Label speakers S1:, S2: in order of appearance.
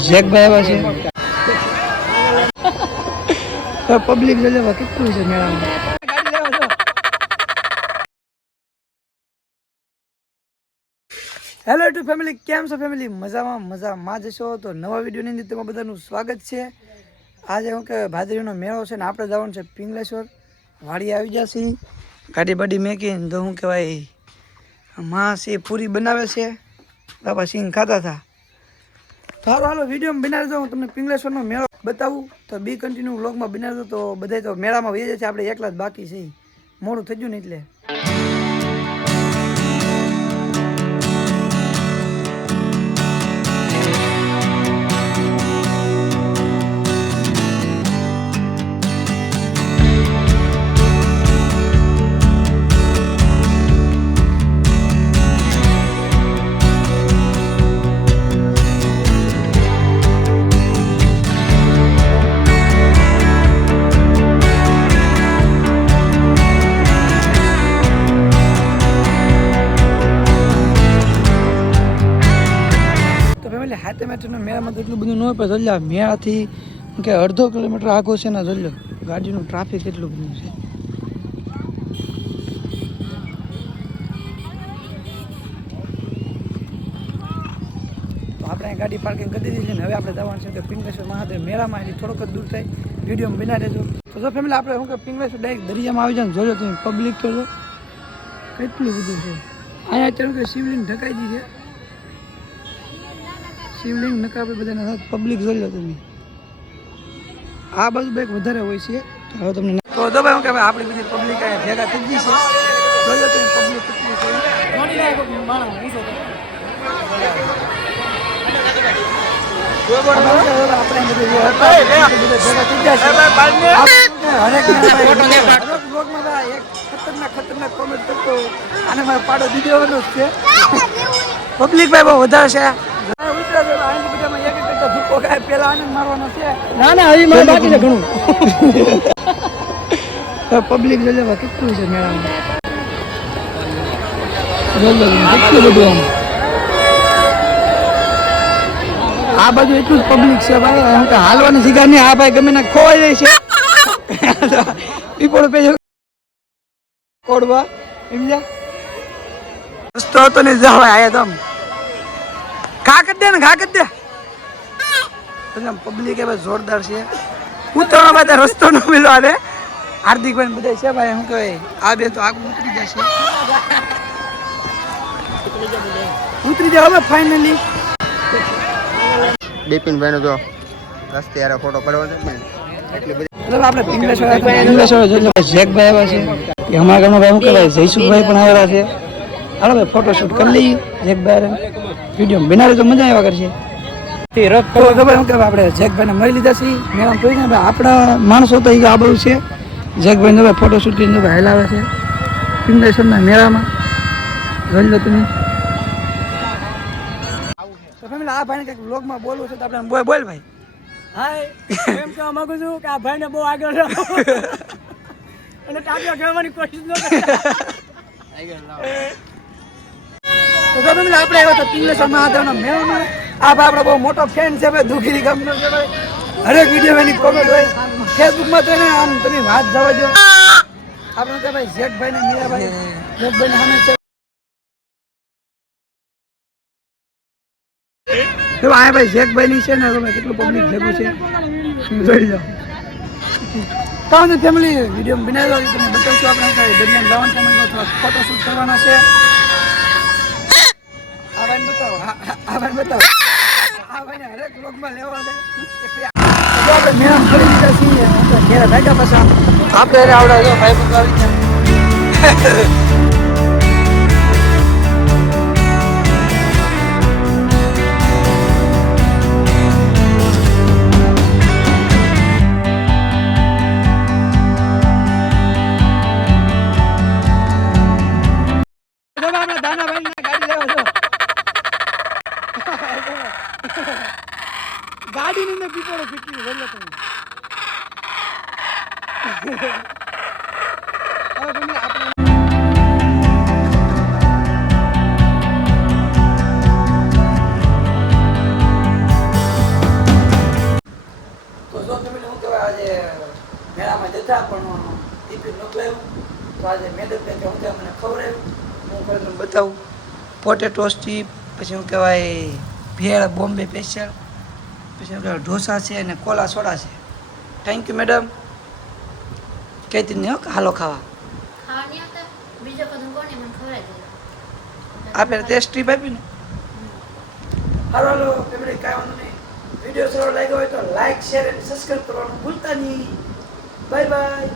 S1: જેકભાઈ આવ્યા છે. પબ્લિક લેવા કેટલું છે મેળામાં? હેલો ટુ ફેમિલી કેમ છો ફેમિલી મજામાં મજામાં જશો તો નવા વિડીયોની અંદર તમારા બધાનું સ્વાગત છે. આજે હું કે ભાદરીનો મેળો છે ને આપણે જવાનું છે પિંગલેશ્વર. વાડી આવી જશે ગાડી બાડી મેકીને તો હું કહેવાયમાં સિંહ પૂરી બનાવે છે. બાપા સિંહ ખાતા હતા. સારું હાલો વીડિયો બનાવી દો હું તમને પિંગલેશ્વરનો મેળો બતાવું. તો બી કન્ટિન્યુ વ્લોગમાં બનાવી દો તો બધા તો મેળામાં જાય છે. આપણે એકલા જ બાકી છે મોડું થઈ ગયું ને એટલે. ફેમિલી હાથે મેટ્રનો મેળામાં તો એટલું બધું ન હોય, પણ જોઈ મેળાથી કે અડધો કિલોમીટર આગો છે ને જોઈ લો, ગાડીનું ટ્રાફિક એટલું બધું છે. આપણે ગાડી પાર્કિંગ કરી દીધી છે ને હવે આપણે જવાનું છે કે પિંગલેશ્વર મહાદેવ મેળામાં એટલે થોડોક જ દૂર થાય. વીડિયો બિના રહેજો. તો જો ફેમિલી આપણે શું કે પિંગલેશ્વર ડાયરેક્ટ દરિયામાં આવી જાય જોજો તમે પબ્લિક તો કેટલું બધું છે. અહીંયા અત્યારે શિવલિંગ ઢકાઈ ગઈ છે. શિવલિંગ નકાબે બધાના સાથે પબ્લિક જોઈ લો તમે. આ બાજુ બેક વધારે હોય છે. તો હવે તમને તો ભાઈ હું કે આપણી બધી પબ્લિક અહીંયા ભેગા થઈ ગઈ છે. જોઈ લો તમે પબ્લિક કેટલી છે. આપણે બધી જે હતા, એ બધા ભેગા થઈ ગયા છે. છે. ના ના હજી મારે બાકી છે ઘણું. પબ્લિક જોઈ કેટલું છે મેળામાં કેટલું બધું આમ? આ બાજુ એટલું જ પબ્લિક છે ભાઈ હાલવાની જગ્યા નહીં. આ ભાઈ ગમે ના ખોવાઈ જાય છે. પીપળો પેજો કોડવા સમજ્યા? રસ્તો હતો ને જવાય આયા તમ ઘા કરી દે ને ઘા કરી દે. પબ્લિક એ ભાઈ જોરદાર છે. ઉતરવા માટે રસ્તો ન મળ્યો આને હાર્દિકભાઈ ભાઈ બધા છે ભાઈ શું કહેવાય? આ બે તો આગળ ઉતરી જશે ઉતરી જાય હવે ફાઇનલી
S2: બિપિનભાઈનો જો રસ્તે યાર ફોટો પડવાનો છે ને એટલી બધી
S1: આપણે પિંગલેશ્વર. પિંગલેશ્વર જેકભાઈ આવ્યા છે. કે અમારા ગામના ભાઈ શું કહેવાય? જયસુખભાઈ પણ આવેલા છે. હાલો ભાઈ ફોટોશૂટ કરી લઈએ. જેકભાઈ વીડિયો બનાવે તો મજા આવ્યા કરશે. ભાઈ શું કહેવાય? આપણે જેકભાઈને મળી લીધા છે મેળામાં કોઈ ને આપણા માણસો તો આ બધું છે. જેકભાઈ ભાઈ ફોટોશૂટ કરીને ભાઈ હેલાવે છે. પિંગલેશ્વરના મેળામાં. જોઈ લો તમે. તો આ ભાઈને કંઈક વ્લોગમાં બોલવું છે તો આપણે બોલ બોલ ભાઈ.
S3: હાય એમ કહેવા માંગુ છું કે આ ભાઈને બહુ આગળ અને ટાંટિયા ખેલવાની કોશિશ ન
S1: તો તો family આપણે આવ્યા હતા પિંગલેશ્વર મહાદેવના મેળામાં. આ ભાઈ આપણો બહુ મોટો ફેન છે, ભાઈ દુઃખી ગામનો છે, ભાઈ. હરેક વીડિયો એની કોમેન્ટ હોય. ફેસબુકમાં તો એને આમ તમે વાત જવા દો. આપણે કે ભાઈ જેઠભાઈ ને મીરાભાઈ જેઠભાઈ ને છે. તો આ ભાઈ જેઠભાઈ ની છે ને તમે કેટલું પબ્લિક ભેગું છે. જોઈ લો. કાંઈ ફેમિલી વીડિયો બનાવ્યો હોય તમને આપણે કઈ દરમિયાન જવાનું સમયમાં થોડા ફોટોશૂટ કરવાના છે. આ ભાઈને બતાવો, આ- આ- આ ભાઈને બતાવો. ભાઈને હરેક બ્લોગમાં લેવા દે. આપણે મેળામાં ફરી લીધા છીએ. આપણે ઘેરે ભાગ્યા પાછા આપણે આવડે ભાઈ બંધ ગાડી ની પીપળો ફીટી બોલો તમે આપણે મેળામાં જતા પણ ટિફિન નહોતું આવ્યું આજે મેદક ને કહેવાય મને ખબર આવ્યું બતાવું. પોટેટોસ ચીપ પછી શું કહેવાય ભેળ બોમ્બે સ્પેશિયલ. પછી ઢોસા છે અને કોલા સોડા છે. થેન્ક યુ મેડમ કહેતી નહીં હાલો ખાવા. આપણે ટેસ્ટ ટ્રીપ આપી ને. હાલો હાલો ફેમિલી કાંઈ વાંધો નહીં. વીડિયો સારો લાગ્યો હોય તો લાઈક શેર અને સબસ્ક્રાઈબ કરવાનું ભૂલતા નહીં. Bye bye